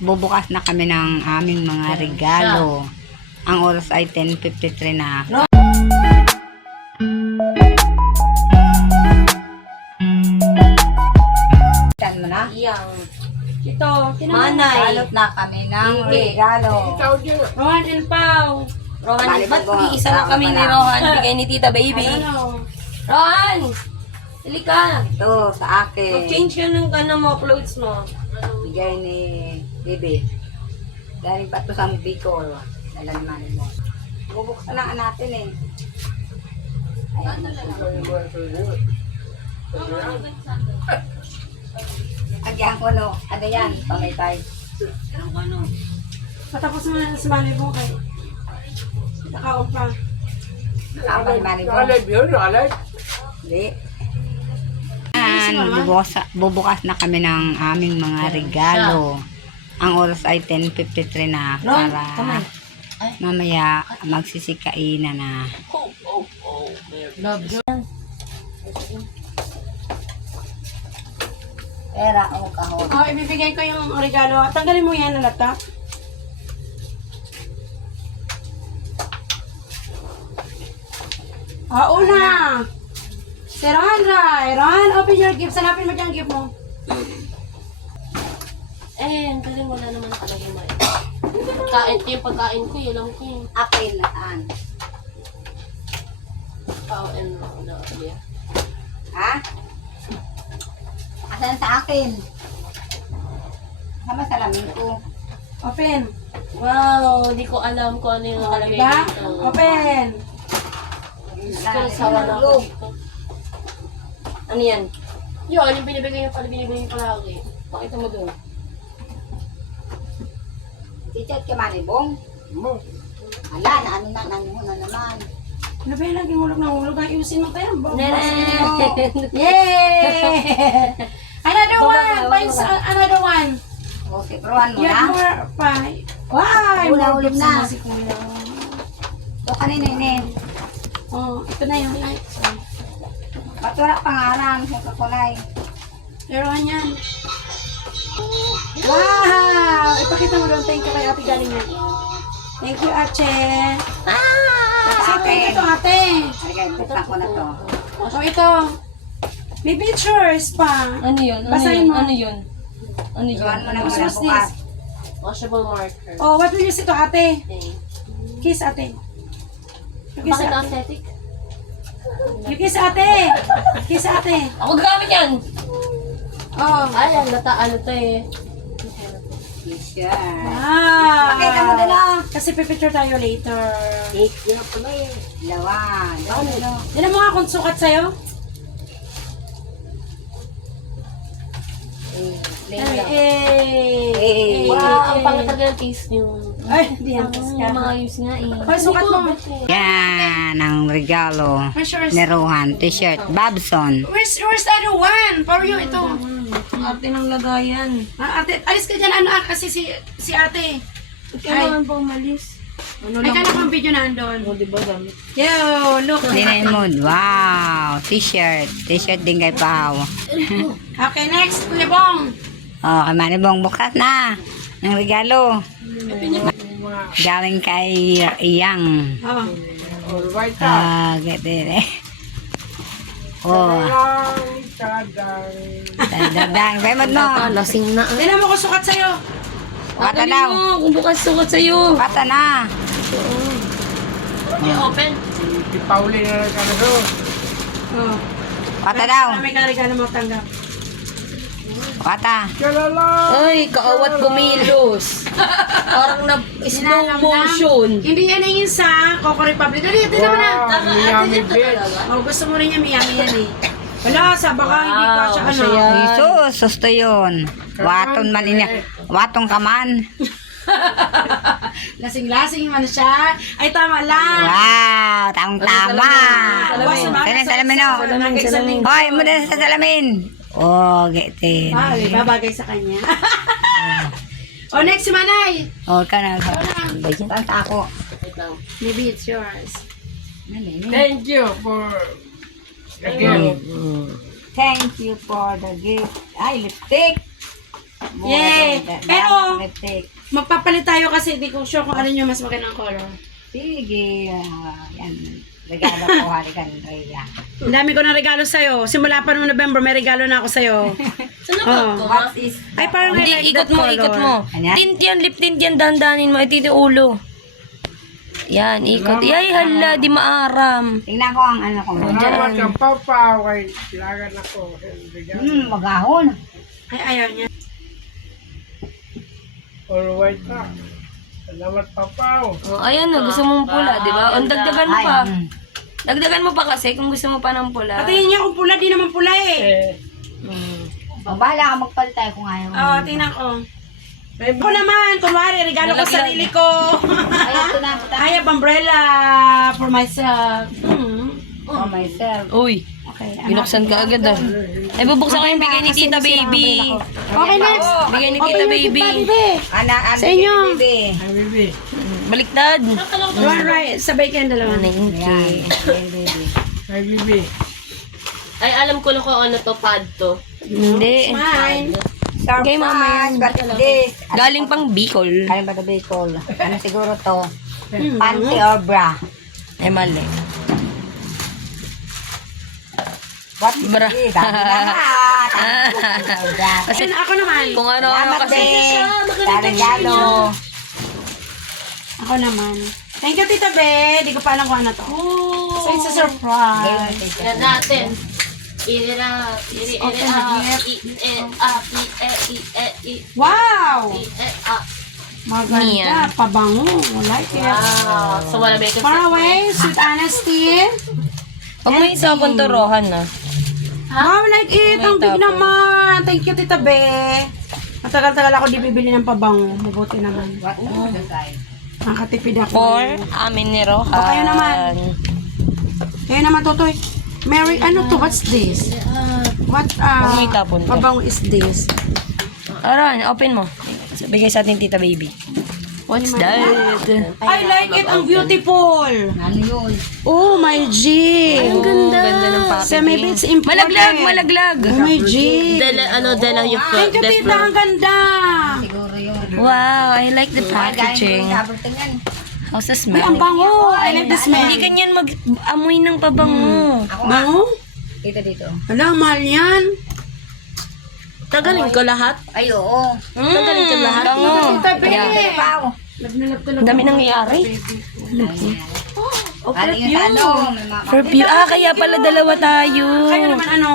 bubukas na kami ng aming mga regalo. Ang oras ay 10:53 na. Saan mo na? Ito, Manay. Balot na kami ng regalo. Rohan and Pao. Rohan, Bali, ba't bago, iisa lang kami bago ni na. Rohan? Bigay ni Tita Baby. Rohan! Dali ka. Ito, sa akin. Mag-change ka ng mo, clothes mo. Bigay ni Bibi. Galing pa to sa Bicol. Nalalaman mo. Bubuksan lang natin eh. Agyan ko no. Ano yan? Pamaytay. Patapos mo na sa malay mo kay. Nakaon pa. Nakapalimanin mo. Hindi. Bubukas na kami ng aming mga regalo. Ang oras ay 10:53 na para mamaya magsisikainan na. Love you. Pera o kahon. Oh, ibibigay ko yung regalo. Tanggalin mo yan na laptop. Una! Si Ron, Ray. Ron, open your gift. Sanapin mo dyan gift mo. Ang galing wala naman nakalagay mo. Pagkain ko, yun lang ko yun. Akin na an. Ha? Asan sa akin? Sama salamin ko. Open. Wow, di ko alam kung ano yung nakalagay Diba? dito. Open. Sawa na ako dito. Ano yan? Yun, yung binibigay niya pala, binibigay niya palagi. Pakita mo doon. Tichat ka manibong? Ala, na ano na, nangunan naman. Ano ba yung laging hulog? Ayusin mo tayo. Nene! Yay! Another one! Find another one. O, siprohan mo You have na. more pa. Wow! Ulam na. Si Kuya. Ito kanina yun. Oh, ito na yung light. Ba't wala pangalan sa kakulay? Pero yan. Wow! Ipakita mo doon. Thank you kay ate galing yan. Thank you, Ache. Say thank you to ate. Halika, buksan ko na to. So, ito. May pictures pa. Ano yun? Ano Basahin yun? mo. Ano yun? Ano yun? Iwan mo na What's muna this? bukas. Washable marker. Oh, what will you say to ate? Okay. Kiss ate. You kiss Bakit ate. aesthetic? You kiss ate. Kiss ate. Ako gagamit yan! Oh. Ay, ano to eh. T-shirt. Wow. Pakita mo dala. Kasi pipicture tayo later. Lawan. Dinan mo nga kung sukat sa'yo. Eh. Wow, ang pangit talaga ng taste niyo. Ay, di yan. Yung mga use nga eh. Hoy, sukat mo. Yan ang regalo Where's yours? ni Rohan. T-shirt. Babson. Where's the other one? For you, ito. Arte ng lagayan. Ate, alis ka dyan, kasi si ate. Kailangan pa umalis. Ay, kala ko ang video na andon. O, diba gamit? Yo, look. Dinain mo. Wow. T-shirt. T-shirt din kay Pao. Okay, next, Kuya Bong. Oh, kay Manibong bukas na. Ng regalo. Galing kay Iyang. Oh. Gete. Oh. Dadang. Kaya mo no. Lasing na. Dinan mo kung sukat sa'yo. Pata daw. Kung bukas sukat sa'yo. Pata na. Okay, open. Oh. Pata daw. May karigano mo tanggap. Pata. Ay, kaawat bumilos. Parang na slow motion. Hindi yan ang isa. Coco Republic. Dali, ito naman na. Oh, gusto mo rin yan, miyami yan eh. Wala, sa baka hindi ka siya ano. Jesus, susto yun. Waton man inya. Watong ka man. Lasing-lasing man siya. Ay, tama lang. Wow, tama. Salamin. Salamin o. Hoy, muna sa salamin. Oh, gete. Ay, babagay sa kanya. Oh, next si Manay. Oh, ka na. Tanta ako. Maybe it's yours. Thank you for the gift. Thank you for the gift. Ay, lipstick. Yay! Pero, lipstick. magpapalit tayo kasi di ko sure kung alin yung mas magandang color. Sige, yan. Regalo ko, halikan, Rhea. Ang dami ko ng regalo sa'yo. Simula pa noong November, may regalo na ako sa'yo. Saan Oh. ko? What is... Ay, parang I Hindi, like ikot that mo, color. ikot mo. Ayan? Tint yan, lip tint yan, dandanin mo. Ito yung ulo. Yan, ikot. Yay, hala, di maaram. Tingnan ko ang ano ko. Salamat ka papa. Kay lagan ako. Magahon. Ay, ayaw niya. All white na. Salamat papa. Oh, ayan na, gusto mong pula, di ba? Ang dagdagan mo Ay, pa. Dagdagan mo pa kasi kung gusto mo pa ng pula. Patingin niya kung pula, di naman pula eh. Bahala ka magpalit tayo kung ayaw. Oo, tingnan ko. Ako naman, kunwari, regalo ko sa sarili ko. Ay, ito na. I have umbrella for myself. For myself. Uy, Okay, binuksan ka agad ah. Ay, bubuksan ko yung bigay ni Tita Baby. Okay, next. Bigay ni Open Tita your Baby. gift, baby. Sa inyo. Ay, baby. Baliktad. You want right? Sabay kayong dalawa. Thank you. Ay, baby. Ay, alam ko na kung ano to, pad to. Hindi. Mine. Okay, mama yan. What is this? Galing pang Bicol. Galing ba ito Bicol? Ano siguro to? Panty or bra? Ay, mali. What is Bra. this? Sabi na nga. Kasi Ako naman. kung ano-ano Salamat kasi. din. Sa regalo. Ako naman. Thank you, Tita Be. Di ko pa alam kung ano to. So, it's a surprise. Yan natin. Wow! Maganda. Pabango. Like it. So, wala may Far away, sweet honesty. Huwag mo isa akong turohan na. Wow, like it. Ang big naman. Thank you, Tita Be. Matagal-tagal ako di bibili ng pabango. Mabuti naman. What is the size? Nakatipid ako. For amin ni Rohan. O, kayo naman. Kayo naman, Totoy. Mary, ano to? What's this? What Huwag mo itapon to. pabango is this? Aran, open mo. Bigay sa atin Tita Baby. What's that? I like it. Ang beautiful. Ano yun? Oh, my G. Ang ganda. Ganda ng So, maybe it's packaging. important. Malaglag, malaglag. Oh, my G. Dala yung Thank you, Tita. Ang ganda. Siguro yun. Wow, I like the Galing ko packaging. yung sabulting yan. How's the Ay, smell? ang bango. I like the smell. Hindi ganyan mag-amoy ng pabango. Ako nga. Bango? Dito. Wala, mahal yan. Tagalin ko lahat? Ay, oo. Tagalin ko lahat? Bango. Tita Be. Pao. Naglalap-talap. Dami nangyayari. Oh, perfume. Ano, may mga Perfume. Ah, kaya pala dalawa tayo. Kayo naman, ano?